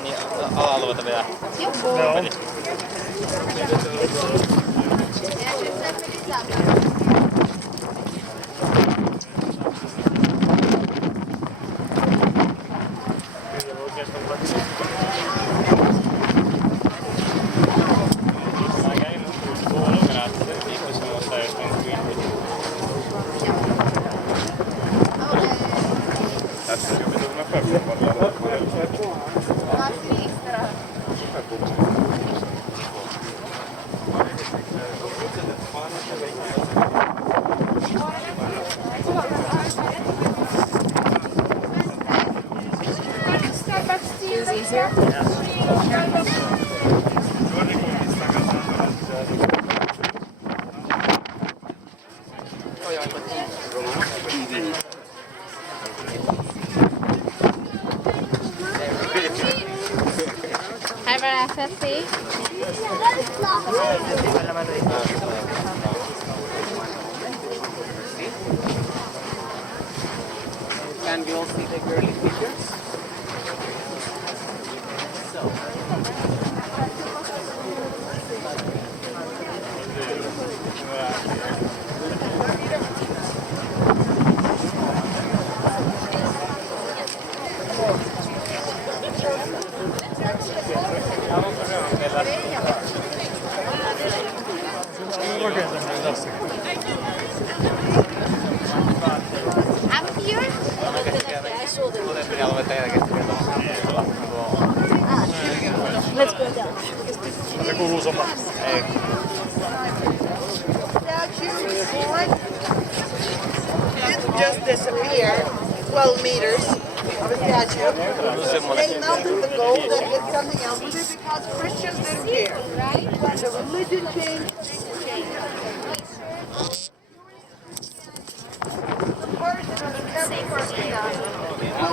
Niin ala-alueita vielä. Joo. Have an FSC. Can we all see the girly figures? Let's go down. Se kuuluu sama. Ei. Just disappear 12 meters of a statue. They melted the gold and did something else with it because Christians didn't care. The religion changed. The person of the